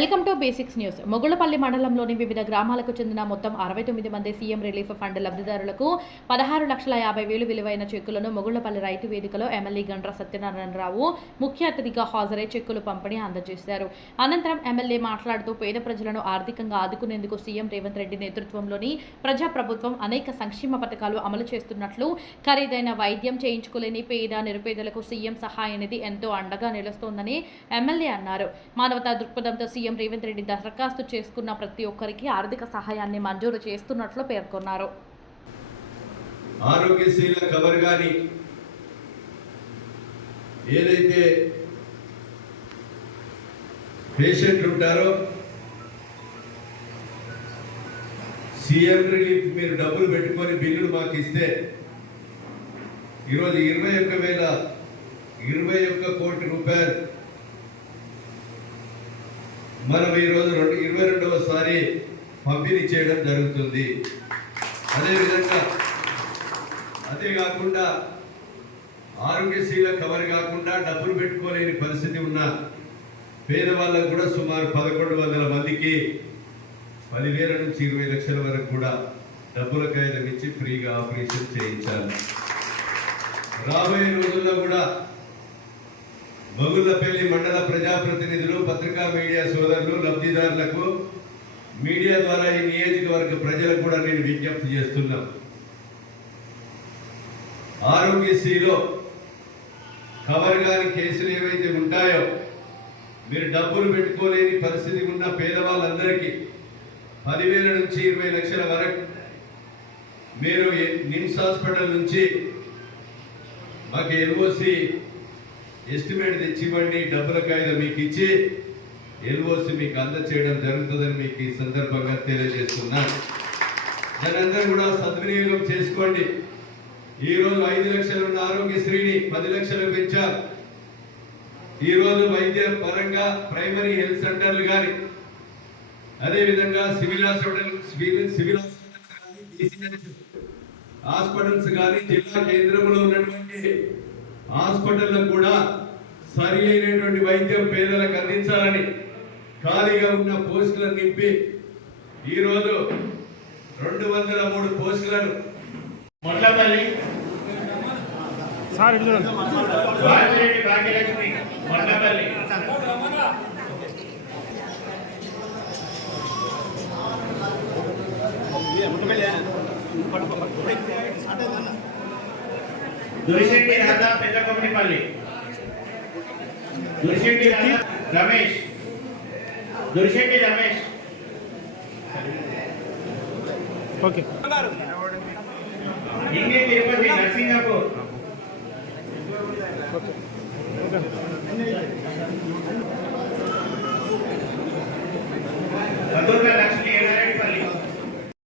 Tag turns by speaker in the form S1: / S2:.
S1: Welcome to basics news. Mogullapalli మండలంలోని వివిధ గ్రామాలకు చెందిన మొత్తం అరవై తొమ్మిది మంది సీఎం రిలీఫ్ ఫండ్ లబ్ధిదారులకు పదహారు లక్షల యాభై వేలు విలువైన చెక్కులను మొగుళ్ళపల్లి రైతు వేదికలో ఎమ్మెల్యే గండ్ర సత్యనారాయణరావు ముఖ్య అతిథిగా హాజరై చెక్కులు పంపిణీ అందజేశారు. అనంతరం ఎమ్మెల్యే మాట్లాడుతూ పేద ప్రజలను ఆర్థికంగా ఆదుకునేందుకు సీఎం రేవంత్ రెడ్డి నేతృత్వంలోని ప్రజా ప్రభుత్వం అనేక సంక్షేమ పథకాలు అమలు చేస్తున్నట్లు ఖరీదైన వైద్యం చేయించుకోలేని పేద నిరుపేదలకు సీఎం సహాయనిధి ఎంతో అండగా నిలుస్తోందని ఎమ్మెల్యే అన్నారు. మానవతా దృక్పథంతో సీఎం రేవంత్ రెడ్డి దరఖాస్తు చేసుకున్న ప్రతి ఒక్కరికి ఆర్థిక సహాయాన్ని మంజూరు చేస్తున్నట్లు పేర్కొన్నారు.
S2: ఆరోగ్యశీల కవర్ కానీ ఏదైతే పేషెంట్లు ఉంటారో సీఎం రిలీఫ్ మీరు డబ్బులు పెట్టుకొని బిల్లులు మాకు ఇస్తే ఈరోజు ఇరవై ఒక్క వేల ఇరవై ఒక్క కోటి రూపాయలు మనం ఈరోజు రెండు ఇరవై రెండవసారి పంపిణీ చేయడం జరుగుతుంది. అదేవిధంగా అదే కాకుండా ఆరోగ్యశీల కవర్ కాకుండా డబ్బులు పెట్టుకోలేని పరిస్థితి ఉన్న పేదవాళ్ళకు కూడా సుమారు పదకొండు వందల మందికి పదివేల నుంచి ఇరవై లక్షల వరకు కూడా డబ్బుల కాగితం ఇచ్చి ఫ్రీగా ఆపరేషన్ చేయించాలి. రాబోయే రోజుల్లో కూడా బగుళ్ళపల్లి మండల పత్రికా మీడియా సోదరులు లబ్ధిదారులకు మీడియా ద్వారా ఈ నియోజకవర్గ ప్రజలకు కూడా నేను విజ్ఞప్తి చేస్తున్నాను ఆరోగ్యశ్రీలో కవర్ కాని కేసులు ఏవైతే ఉంటాయో మీరు డబ్బులు పెట్టుకోలేని పరిస్థితి ఉన్న పేదవాళ్ళందరికీ పదివేల నుంచి ఇరవై లక్షల వరకు మీరు నిమ్స్ హాస్పిటల్ నుంచి మాకు ఎల్ఓసి ఎస్టిమేట్ తెచ్చివ్వండి డబ్బుల కాయిదా మీకు ఇచ్చి ఎల్ఓసి మీకు అందచేయడం జరుగుతుందని మీకు ఈ సందర్భంగా తెలియజేస్తున్నాను. దానందరూ కూడా సద్వినియోగం చేసుకోండి. ఈ రోజు ఐదు లక్షలు ఉన్న ఆరోగ్యశ్రీని పది లక్షలు పెంచారు. ఈరోజు వైద్య వైద్యం పరంగా ప్రైమరీ హెల్త్ సెంటర్లు కానీ అదేవిధంగా సివిల్ హాస్పిటల్ సివిల్ హాస్పిటల్స్ కానీ హాస్పిటల్స్ కానీ జిల్లా కేంద్రంలో ఉన్నటువంటి హాస్పిటల్లో కూడా సరి అయినటువంటి వైద్యం పేదలకు అందించాలని ఖాళీగా ఉన్న పోస్టులను నింపి ఈరోజు రెండు వందల మూడు పోస్టులను
S3: మొట్లపల్లి. భాగ్యలక్ష్మి మొట్లపల్లి. దురిశెట్టి రాధా పెద్దకొమ్మిపల్లి. దురిశెట్టి రాధా రమేష్ దురిశెట్టి రమేష్
S4: ఓకే
S3: ఇండి తిరుపతి నర్సింగపూర్
S4: ఓకే ఓకే
S3: మధుర్ల